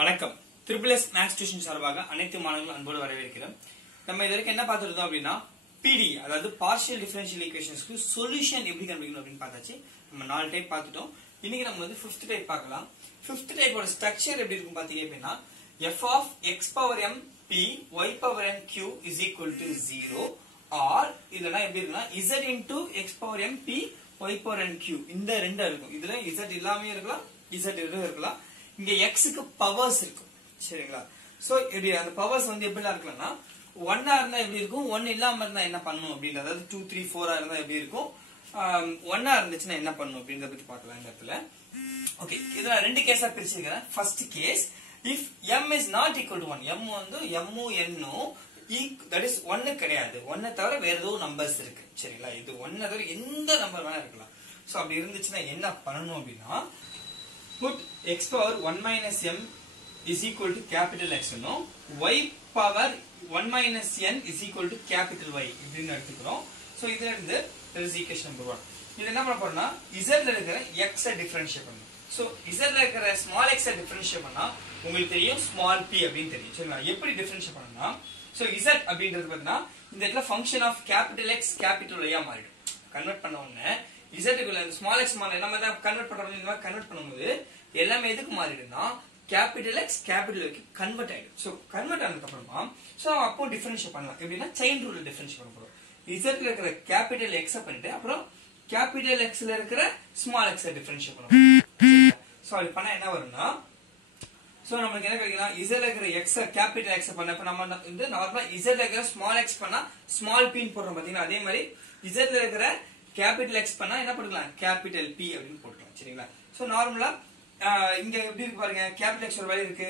வணக்கம். Triple S maths tuition சார்பாக அனைத்து மாணவர்களும் அன்போடு வரவேற்கிறோம். நம்ம இதற்கு என்ன பார்த்துருந்தோம் அப்படின்னா பிடி அதாவது பார்ஷியல் டிஃபரன்ஷியல் ஈக்குவேஷன்ஸ்க்கு சொல்யூஷன் எப்படி கண்டுபிடிக்கணும் அப்படின்னு பார்த்தாச்சு. நம்ம 4 டைப் பார்த்துட்டோம். இன்னைக்கு நம்ம வந்து 5th டைப் பார்க்கலாம். 5th டைப்போட ஸ்ட்ரக்சர் எப்படி இருக்கும் பாத்தீங்க அப்படின்னா f of x power m p y power n q is equal to 0 or இதெல்லாம் எப்படி இருக்குன்னா z into x power m p y power n q இந்த ரெண்டா இருக்கும். இதுல z இல்லாம இருக்கலாம், z இருக்கலாம். இங்க x க்கு பவர்ஸ் இருக்கும். சரிங்களா? சோ இப்படி அந்த பவர்ஸ் வந்து எப்படி இருக்கலாம்னா 1 இருந்தா எப்படி இருக்கும், 1 இல்லாம இருந்தா என்ன பண்ணணும் அப்படின்றது, அதாவது 2 3 4 இருந்தா எப்படி இருக்கும், 1 இருந்துச்சுன்னா என்ன பண்ணணும் அப்படின்றத பத்தி பார்க்கலாம் இந்த இடத்துல. ஓகே, இதுல ரெண்டு கேஸா பிரிச்சிருக்கேன். First case, if m is not equal to 1, m வந்து m n that is 1 கிடையாது, 1 தவிர வேற ஏதோ நம்பர்ஸ் இருக்கு. சரிங்களா? இது 1 தவிர எந்த நம்பர் வேணா இருக்கலாம். சோ அப்படி இருந்துச்சுன்னா என்ன பண்ணணும் அப்படின்னா put x power 1 minus m is equal to capital X no, y power 1 minus n is equal to capital Y இப்படின்னு எடுத்துக்கிறோம். சோ இதுல இருந்து that is equation number 1. இது என்ன பண்ண போறோம்னா z ல இருக்கிற x ஐ டிஃபரன்ஷியேட் பண்ணணும். சோ z ல இருக்கிற small x ஐ டிஃபரன்ஷியேட் பண்ணா உங்களுக்கு தெரியும் small p அப்படினு தெரியும். சரிங்களா? எப்படி டிஃபரன்ஷியேட் பண்ணனும்னா சோ z அப்படின்றது பார்த்தா இந்த இடத்துல function of capital X capital Y ஆ மாறிடும். கன்வர்ட் பண்ண உடனே z க்குள்ள இந்த small x ஸ்மால் நம்ம தான் கன்வர்ட் பண்றோம். இந்த மாதிரி கன்வர்ட் பண்ணும்போது எல்லாமே எதுக்கு மாறிடும்னா கேபிட்டல் X கேபிட்டல் Y க்கு கன்வர்ட் ஆயிடும். சோ கன்வர்ட் ஆனதுக்கு அப்புறமா சோ அப்போ டிஃபரன்ஷியேட் பண்ணலாம். எப்படின்னா செயின் ரூல்ல டிஃபரன்ஷியேட் பண்ண போறோம். z ல இருக்கிற கேபிட்டல் X பண்ணிட்டு அப்புறம் கேபிட்டல் X ல இருக்கிற ஸ்மால் x ஐ டிஃபரன்ஷியேட் பண்ணனும். சோ அப்படி பண்ணா என்ன வரும்னா சோ நமக்கு என்ன கிடைக்கும்னா z ல இருக்கிற x கேபிட்டல் X பண்ணப்ப நம்ம வந்து நார்மலா z ல இருக்கிற ஸ்மால் x பண்ணா ஸ்மால் p ன்னு போடுறோம் பாத்தீங்கன்னா, அதே மாதிரி z ல இருக்கிற கேபிட்டல் X பண்ணா என்ன போட்டுக்கலாம், கேபிட்டல் P அப்படின்னு போட்டுக்கலாம். சரிங்களா? சோ நார்மலா இங்க எப்படி இருக்கு பாருங்க, கேபிட்டல் X ஒரு வேல்யூ இருக்கு,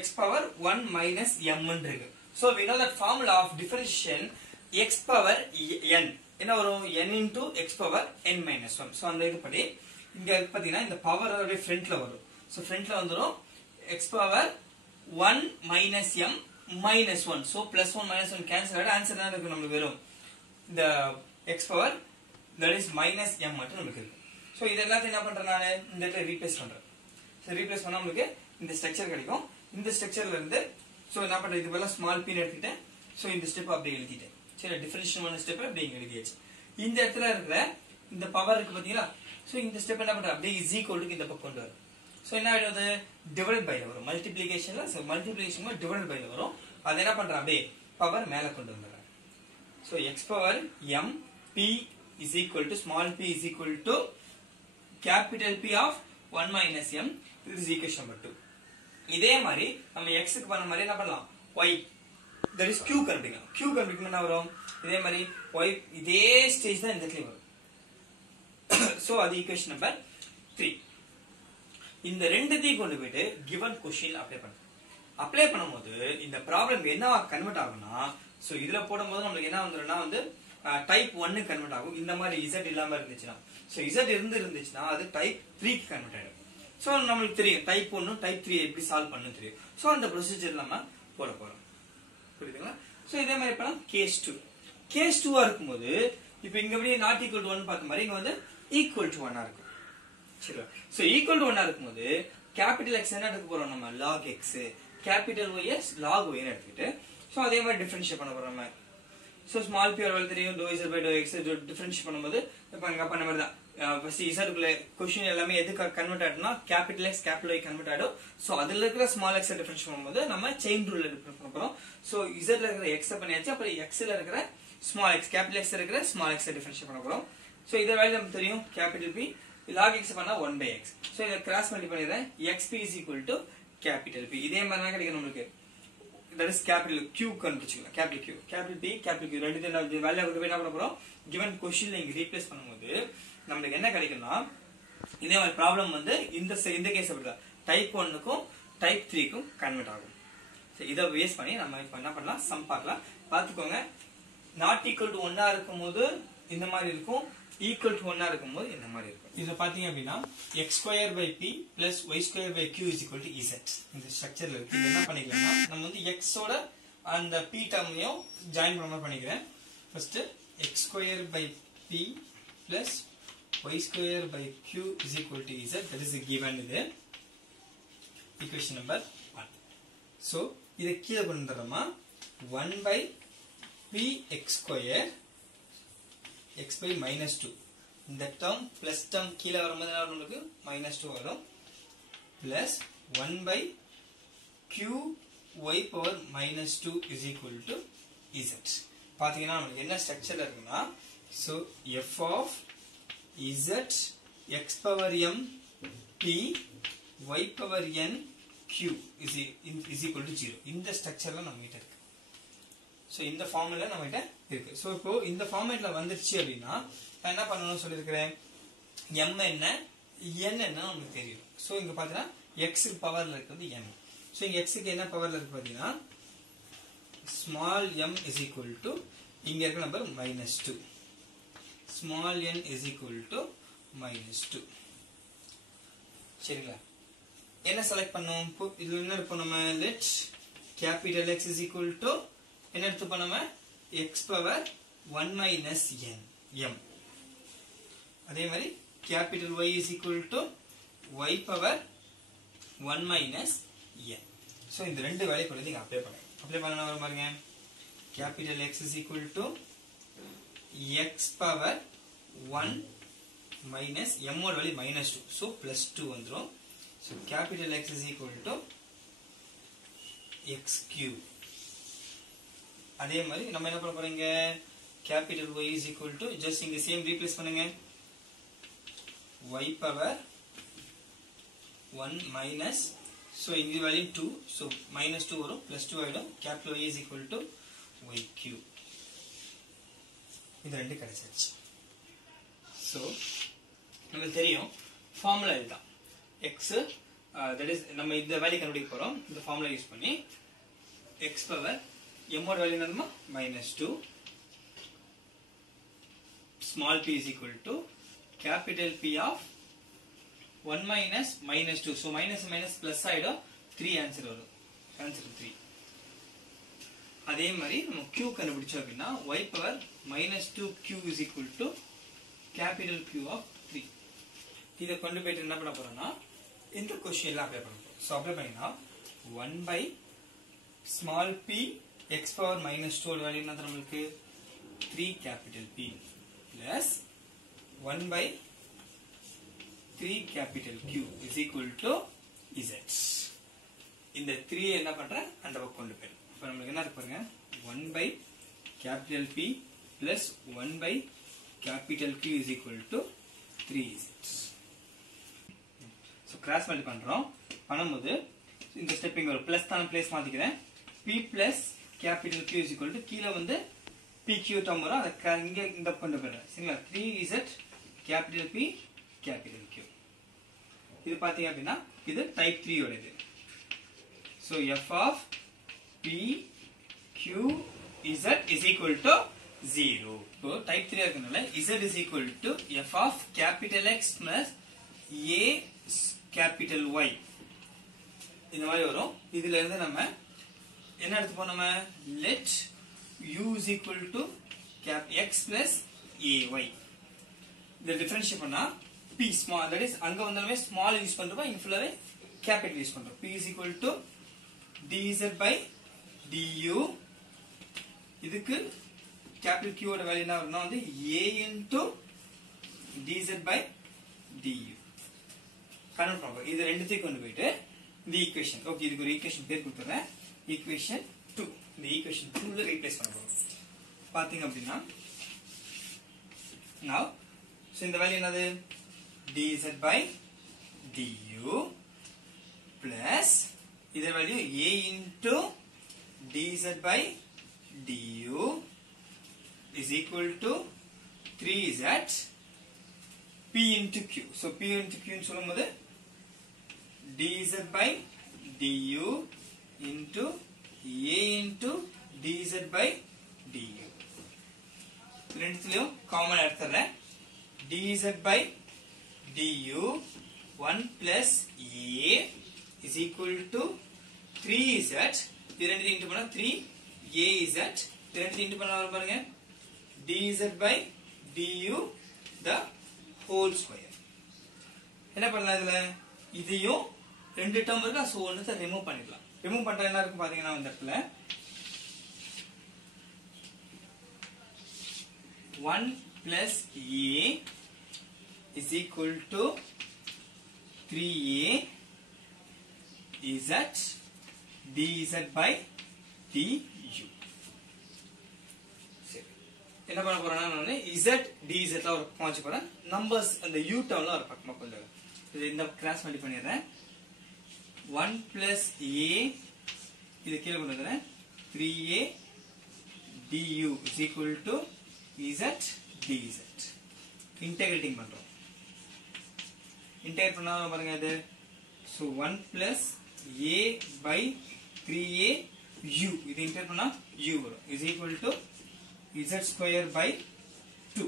x power 1 minus m ன்னு இருக்கு. So we know that formula of differentiation x power n என்ன வரும், n into x power n minus 1. so அந்த இதுபடி இங்க பாத்தீங்கன்னா இந்த பவர் அப்படியே ஃப்ரண்ட்ல வரும். சோ ஃப்ரண்ட்ல வந்துரும் x power 1 minus m minus 1. so plus 1 minus 1 cancel ஆயிடும். ஆன்சர் என்ன இருக்கு நமக்கு வெறும் இந்த x power that is minus m மட்டும் நமக்கு இருக்கு. சோ இதெல்லாம் என்ன பண்றேன், நான் இந்த இடத்துல ரீப்ளேஸ் பண்றேன். சோ ரீப்ளேஸ் பண்ணா நமக்கு இந்த ஸ்ட்ரக்சர் கிடைக்கும். இந்த ஸ்ட்ரக்சர்ல இருந்து சோ என்ன பண்றேன், இது பதிலா ஸ்மால் p எடுத்துட்டேன். சோ இந்த ஸ்டெப் அப்படியே எழுதிட்டேன். சரி, டிஃபரன்ஷியேஷன் பண்ண ஸ்டெப் அப்படியே எழுதியாச்சு. இந்த இடத்துல இருக்கிற இந்த பவர் இருக்கு பாத்தீங்களா, சோ இந்த ஸ்டெப் என்ன பண்றேன், அப்படியே இஸ் ஈக்குவல் டு இந்த பக்கம் கொண்டு வரும். சோ என்ன ஆயிடுது, டிவைட் பை வரும். மல்டிப்ளிகேஷன்ல மல்டிப்ளிகேஷன் டிவைட் பை வரும். அது என்ன பண்றேன், அப்படியே பவர் மேல கொண்டு வந்துறேன். So x power m p is equal to small p is equal to capital P of 1 minus m. This is equation number 2. இதே மாதிரி நம்ம x க்கு பண்ண மாதிரி என்ன பண்ணலாம், y that is q கண்டுபிடிக்கலாம். q கண்டுபிடிக்கணும் என்ன வரும், இதே மாதிரி y இதே ஸ்டேஜ் தான் இந்த இடத்துல வரும். சோ அது ஈக்குவேஷன் நம்பர் 3. இந்த ரெண்டுத்தையும் கொண்டு போயிட்டு given question அப்ளை பண்ணும்போது இந்த ப்ராப்ளம் என்னவா கன்வெர்ட் ஆகும்னா சோ இதுல போடும்போது நமக்கு என்ன வந்துரும்னா வந்து டைப் 1 கன்வெர்ட் ஆகும். இந்த மாதிரி z இல்லாம இருந்துச்சுன்னா சோ z இருந்துச்சுன்னா அது டைப் 3 க்கு கன்வெர்ட் ஆயிடும். சோ நமக்கு தெரியும் டைப் 1 டைப் 3 எப்படி சால்வ் பண்ணனும் தெரியும். சோ அந்த ப்ரொசீஜர் நம்ம போட போறோம். புரியுதுங்களா? சோ இதே மாதிரி பண்ணலாம் கேஸ் 2. கேஸ் 2 ஆ இருக்கும்போது இப்போ இங்க அப்படியே not equal to 1 பார்த்த மாதிரி இங்க வந்து equal to 1 ஆ இருக்கும். சரியா? சோ equal to 1 ஆ இருக்கும்போது கேபிட்டல் X என்ன எடுக்க போறோம், நம்ம log x, capital Y log y ன்னு எடுத்துக்கிட்டு சோ அதே மாதிரி டிஃபரன்ஷியேட் பண்ண போறோம் நம்ம. சோ ஸ்மால் p ஒரு தெரியும், dou z by dou x differentiate பண்ணும்போது இப்ப அங்க பண்ண மாதிரி தான். ஃபர்ஸ்ட் z க்குள்ள क्वेश्चन எல்லாமே எதுக்கு கன்வெர்ட் ஆயிடும்னா capital X capital Y convert ஆயிடும். சோ அதுல இருக்கிற ஸ்மால் x டிஃபரன்ஷியேட் பண்ணும்போது நம்ம செயின் ரூல்ல டிஃபரன்ஷியேட் பண்ண போறோம். சோ z ல இருக்கிற x பண்ணியாச்சு, அப்புறம் x ல இருக்கிற ஸ்மால் x கேபிட்டல் X ல இருக்கிற ஸ்மால் x டிஃபரன்ஷியேட் பண்ண போறோம். சோ இத வேல்யூ நமக்கு தெரியும், கேபிட்டல் P log x பண்ணா 1 by x. சோ இத கிராஸ் மல்டிப்ளை பண்ணிறேன், xp is equal to capital P. இதே மாதிரி தான் கிடைக்கும் நமக்கு. that is capital Q கண்டுபிடிச்சுக்கலாம். capital P capital Q ரெண்டு வேல்யூ கொண்டு போய் என்ன பண்ண போறோம், given questionல இங்க ரீப்ளேஸ் பண்ணும்போது நமக்கு என்ன கிடைக்கும்னா இதே மாதிரி ப்ராப்ளம் வந்து இந்த கேஸ் அப்படிதான் டைப் 1 க்கும் டைப் 3 க்கும் கன்வெர்ட் ஆகும். சோ இத பேஸ் பண்ணி நம்ம இப்ப என்ன பண்ணலாம், சம் பார்க்கலாம். பாத்துக்கோங்க, not equal to 1 ஆ இருக்கும்போது இந்த மாதிரி இருக்கும், equal to 1 ஆ இருக்கும்போது இந்த மாதிரி இருக்கும். இதுல பாத்தீங்க அப்படினா x square by p plus y square by q is equal to z. இந்த ஸ்ட்ரக்சர்ல இருக்கு. இது என்ன பண்ணிக்கலாம்னா நம்ம வந்து x ஓட அந்த p டேர்மையும் ஜாயின் பண்ண மாதிரி பண்ணிக்கிறேன். First x square by p plus y square by q is equal to z. that is given இது. Equation number 1. ஸோ இதை கீழே கொண்டு வந்துடுறோமா 1 by px square x by minus 2. இந்த டேர்ம் பிளஸ் டேர்ம் கீழே வரும்போது என்ன வரும் உங்களுக்கு -2 வரும் plus 1 by q y power -2 is equal to z. பாத்தீங்கன்னா நமக்கு என்ன ஸ்ட்ரக்சர்ல இருக்குன்னா so f of z x power m p y power n q is equal to 0. இந்த ஸ்ட்ரக்சர்ல நம்ம கிட்ட இருக்கு. சோ இந்த ஃபார்முலா நம்ம கிட்ட இருக்கு. சோ இப்போ இந்த ஃபார்மேட்ல வந்துருச்சு அப்படினா நான் என்ன பண்ணனும்னு சொல்லிருக்கேன் m என்ன n என்ன நமக்கு தெரியும். சோ இங்க பாத்தீங்கன்னா x பவர்ல இருக்குது m. சோ இங்க x க்கு என்ன பவர்ல இருக்கு பாத்தீங்கன்னா small m is equal to இங்க இருக்க number -2. small n is equal to -2. சரிங்களா? என்ன செலக்ட் பண்ணோம்? இதுல என்ன எடுப்போம் நம்ம? let capital X is equal to என்ன எடுத்துப்போம் நம்ம? x power 1 minus n m. அதே மாதிரி capital Y is equal to y power 1 minus n. So இந்த ரெண்டு வேல்யூ கொண்டு நீங்க அப்ளை பண்ணுங்க. அப்ளை பண்ணனும் வர பாருங்க. capital X is equal to x power 1 minus m ஓட வேல்யூ -2. சோ +2 வந்துரும். So capital X is equal to x cube. அதே மாதிரி நம்ம என்ன பண்ண போறோங்க? capital Y is equal to just இங்க சேம் ரீப்ளேஸ் பண்ணுங்க. y power 1 minus so இங்க வேல்யூ 2 so -2 வரும் +2 ஆயிடும். capital Y is equal to y cube. இது ரெண்டு கிடைச்சிருச்சு. so நமக்கு தெரியும் ஃபார்முலா இதுதான். x that is நம்ம இந்த வேல்யூ கண்டுபிடிக்க போறோம். இந்த ஃபார்முலா யூஸ் பண்ணி x பவர் m ஓட வேல்யூ என்னதுமா -2 small p is equal to capital P of 1 minus -2 so minus minus plus ஆயிடும் 3 ஆன்சர் வரும். ஆன்சர் 3. அதே மாதிரி நம்ம q கண்டுபிடிச்சோம் அப்படினா y power -2q is equal to capital Q of 3. இத கொண்டு போய் என்ன பண்ண போறோம்னா இந்த क्वेश्चनல அப்ளை பண்ண போறோம். சோ அப்ளை பண்ணினா 1 by small p x power -2 ஓட வேல்யூ என்ன நமக்கு 3 capital P plus 1 by 3 capital Q is equal to z. இந்த 3 என்ன பண்றேன் அந்த பக்கம் கொண்டு போறேன். அப்ப நமக்கு என்ன இருக்கு பாருங்க 1 by capital P plus 1 by capital Q is equal to 3z. So cross multiply பண்றோம். பண்ணும்போது இந்த ஸ்டெப் இங்க ஒரு பிளஸ் தான் place மாத்திக்கிறேன். P plus capital Q is equal to கீழ வந்து PQ டேர்ம் வரும். அத இங்க இந்த கொண்டு போறேன். சரிங்களா? 3z capital P capital Q. இது பாத்தீங்க அப்படினா இது type 3 ஓடது. So f of P Q z is equal to 0. So type 3 இருக்கனால z is equal to f of capital X plus a capital Y. இந்த மாதிரி வரும். இதுல இருந்து நம்ம என்ன எடுத்துப்போம் நம்ம let u is equal to cap x plus ay. இத டிஃபரன்ஷியேட் பண்ணா p small that is அங்க வந்தாலுமே small யூஸ் பண்றோம் இங்க ஃபுல்லாவே capital யூஸ் பண்றோம். p is equal to dz by du. இதுக்கு capital Q ஓட வேல்யூ என்ன வரும்னா வந்து a into dz by du. Convert பண்ணுவோம். இது ரெண்டுத்தையும் கொண்டு போயிட்டு இந்த ஈக்குவேஷன் ஓகே இதுக்கு ஒரு ஈக்குவேஷன் பேர் கொடுத்துறேன். ஈக்குவேஷன் 2. இந்த ஈக்குவேஷன் 2 ல ரீப்ளேஸ் பண்ண போறோம். பாத்தீங்க அப்படினா now so இந்த வேல்யூ என்னது dz by du plus இதே value a into dz by du is equal to 3z p into q. So p into q ன்னு சொல்லும்போது dz by du into a into dz by du. ரெண்டுத்துலயும் common எடுத்துறேன். dz by du 1 plus a is equal to 3z. இது ரெண்டுத்தையும் into பண்ணா 3az. இது ரெண்டுத்தையும் into பண்ணா வரும் பாருங்க dz by du the whole square. என்ன பண்ணலாம் இதுல இதையும் ரெண்டு டேர்ம் இருக்கு, சோ ஒண்ணுத்தை ரிமூவ் பண்ணிடலாம். ரிமூவ் பண்ற என்ன இருக்கு பாத்தீங்கன்னா இந்த இடத்துல 1 plus a is equal to 3a z dz by du. சரி, என்ன பண்ண போறேன்னா நான் z dz ல ஒரு பக்கம் வச்சு போறேன். நம்பர்ஸ் அந்த u டேர்ம்ல ஒரு பக்கமா கொண்டு இது இந்த கிராஸ் மல்டி பண்ணிடுறேன். 1 plus a இது கீழே கொண்டு வந்துறேன். 3a du is equal to z dz. Integrating பண்றோம். இன்டகிரேட் பண்ணா பாருங்க இது. So 1 plus a by 3a u இது இன்டகிரேட் பண்ணா u வரும் is equal to z square by 2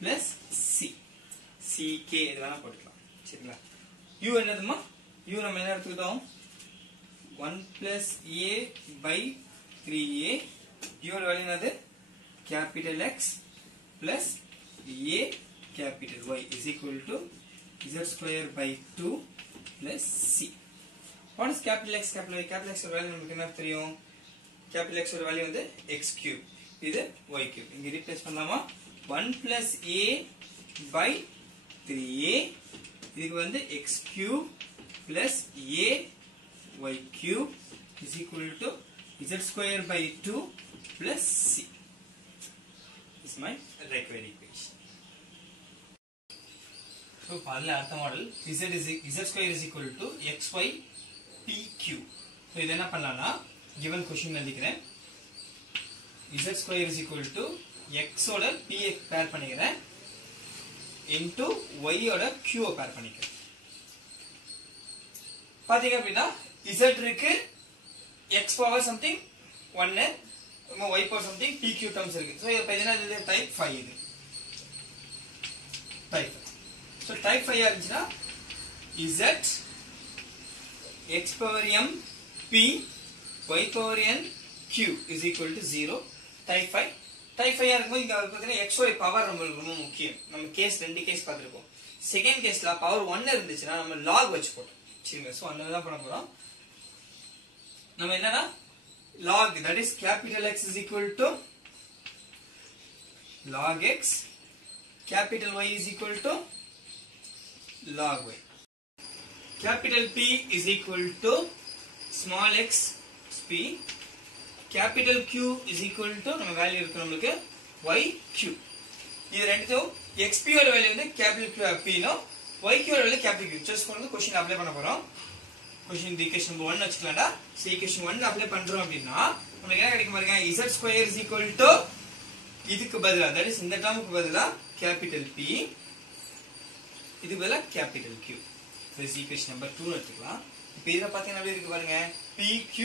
plus c ck இது வேணா போட்டுக்கலாம். சரிங்களா? u என்னதுமா? u நம்ம என்ன எடுத்துக்கிட்டோம்? 1 plus a by 3a u ஓட வேல்யூ என்னது? capital X plus a capital Y is equal to z square by 2 plus c. What is capital X, capital Y? Capital X value நமக்கு என்ன தெரியும்? capital X ஓட value வந்து x cube, இது y cube. இங்க replace பண்ணலாமா? 1 plus a by 3a இதுக்கு வந்து x cube plus a y cube is equal to z square by 2 plus c. This is my required equation. So, பாதில அடுத்த model z square is equal to xy pq. So, இது என்ன பண்ணலாம்னா given question எழுதிக்கிறேன். z square is equal to x ஓட p பேர் பண்ணிக்கிறேன் into y ஓட q பேர் பண்ணிக்கிறேன். பாத்தீங்க அப்படின்னா z இருக்கு, x power something 1 y power something pq terms இருக்கு. So, இப்போ இது type 5 இது. Type 5. So, type 5 இருந்துச்சுன்னா z x power m p y power n q is equal to 0. Type 5. Type 5 இருக்கும்போது இங்க பாத்தீங்கன்னா x ஓட பவர் ரொம்ப முக்கியம். நம்ம கேஸ் ரெண்டு கேஸ் பார்த்திருக்கோம். செகண்ட் கேஸ்ல பவர் 1 இருந்துச்சுன்னா நம்ம log வச்சு போட்டோம். சரிங்களா? சோ அந்த தான் பண்ண போறோம். நம்ம என்னன்னா log, that is capital X is equal to log x, capital Y is equal to log y. Capital P is equal to small x p. Capital Q is equal to நம்ம value இருக்கு நமக்கு y q. இது ரெண்டும் xp ஓட value வந்து capital Q p நோ yq ஓட value capital Q. Just கொண்டு क्वेश्चन அப்ளை பண்ண போறோம். क्वेश्चन தி ஈக்குவேஷன் 1 வச்சுக்கலாம்டா. சோ ஈக்குவேஷன் 1 அப்ளை பண்றோம் அப்படினா நமக்கு என்ன கிடைக்கும் பாருங்க, z square is equal to இதுக்கு பதிலா, that is இந்த டேர்முக்கு பதிலா capital P, இதுக்கு பதிலா capital Q. So this equation number 2 எடுத்துக்கலாம். இப்போ இதுல பாத்தீங்கன்னா எப்படி இருக்கு பாருங்க, PQ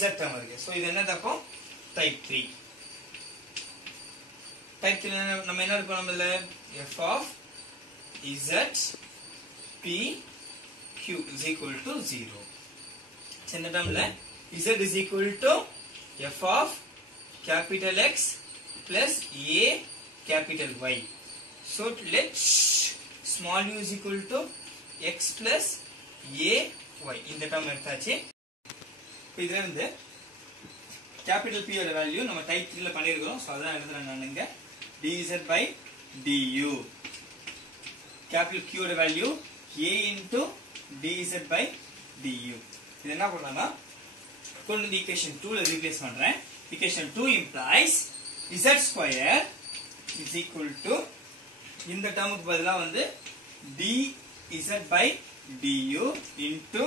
Z டேர்ம் இருக்கு. சோ இது என்ன தப்போம்? டைப் 3. டைப் 3 நம்ம என்ன எடுப்போம்? நம்மள f of Z P Q is equal to 0. இந்த டேர்ம்ல Z is equal to f of capital X plus A capital Y. So let small u is equal to x plus a y. இந்த term எடுத்தாச்சு. இதுல இருந்து capital P ஓட value நம்ம type 3 ல பண்ணிருக்கோம். So அதான் எழுதுறேன் நான் இங்க dz by du. capital Q ஓட value a into dz by du. இது என்ன பண்ணலாம்னா கொண்டு வந்து equation 2 ல ரீப்ளேஸ் பண்றேன். equation 2 implies z square is equal to இந்த டேர்முக்கு பதிலா வந்து dz by du into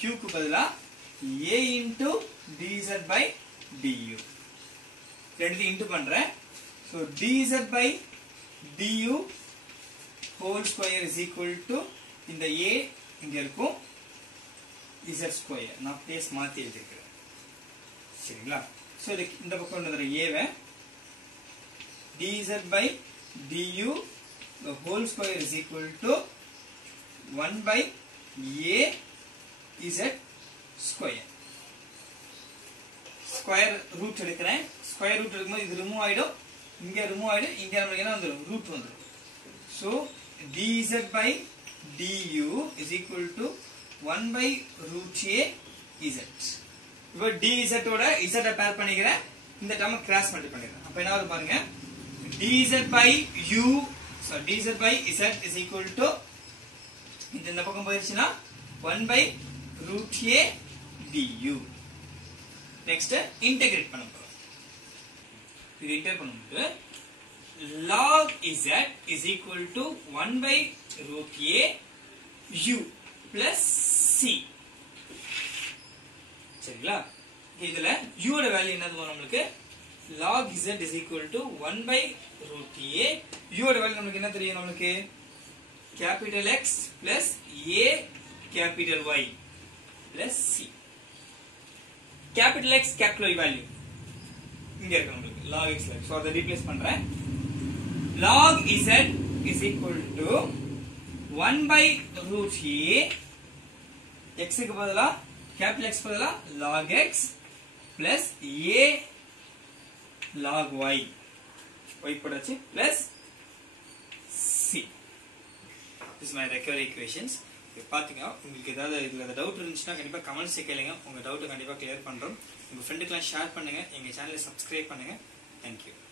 q க்கு பதிலா a into dz by du. ரெண்டுத்தையும் இன்டு பண்றேன். so dz by du whole square is equal to இந்த a இங்க இருக்கும் z square. நான் பிளேஸ் மாத்தி எழுதிக்கிறேன். சரிங்களா? so இந்த பக்கம் வந்துற a வை dz by du the whole square is equal to 1 by a z square. Square root எடுக்கிறேன். ஸ்கொயர் ரூட் எடுக்கும்போது இது ரிமூவ் ஆயிடும், இங்க ரிமூவ் ஆயிடும், இங்க நமக்கு என்ன வந்துரும்? ரூட் வந்துரும். so dz by du is equal to 1 by root a z. இப்போ dz ஓட z பேர் பண்ணிக்கிறேன், இந்த டேர்ம் கிராஸ் மல்டிப்ளை பண்ணிக்கிறேன். அப்ப என்ன வரும் பாருங்க, dz by u, so dz by z is equal to இந்த பக்கம் போயிருச்சுன்னா 1 by root a du. next integrate பண்ண போறோம். இது இன்டகிரேட் பண்ணும்போது log z is equal to 1 by root a u plus c. சரிங்களா? இதுல u ஓட வேல்யூ என்னது வரும் நமக்கு, log z is equal to 1 by root a. u ஓட வேல்யூ நமக்கு என்ன தெரியும், நமக்கு capital X plus a capital Y plus c. capital X capital Y value இங்க இருக்கு நமக்கு log x. so அதை ரீப்ளேஸ் பண்றேன். log z is equal to 1 by root a, x க்கு பதிலா capital X பதிலா log x plus a log y, y போடாச்சு plus c. this is my recurrent equations. பாத்தீங்க, உங்களுக்கு ஏதாவது இதுல டவுட் இருந்துச்சுன்னா கண்டிப்பா கமெண்ட்ஸ் கேளுங்க, உங்க டவுட் கண்டிப்பா கிளியர் பண்றோம். உங்க ஃப்ரெண்டுக்கெல்லாம் ஷேர் பண்ணுங்க, எங்க சேனலை சப்ஸ்கிரைப் பண்ணுங்க. Thank you.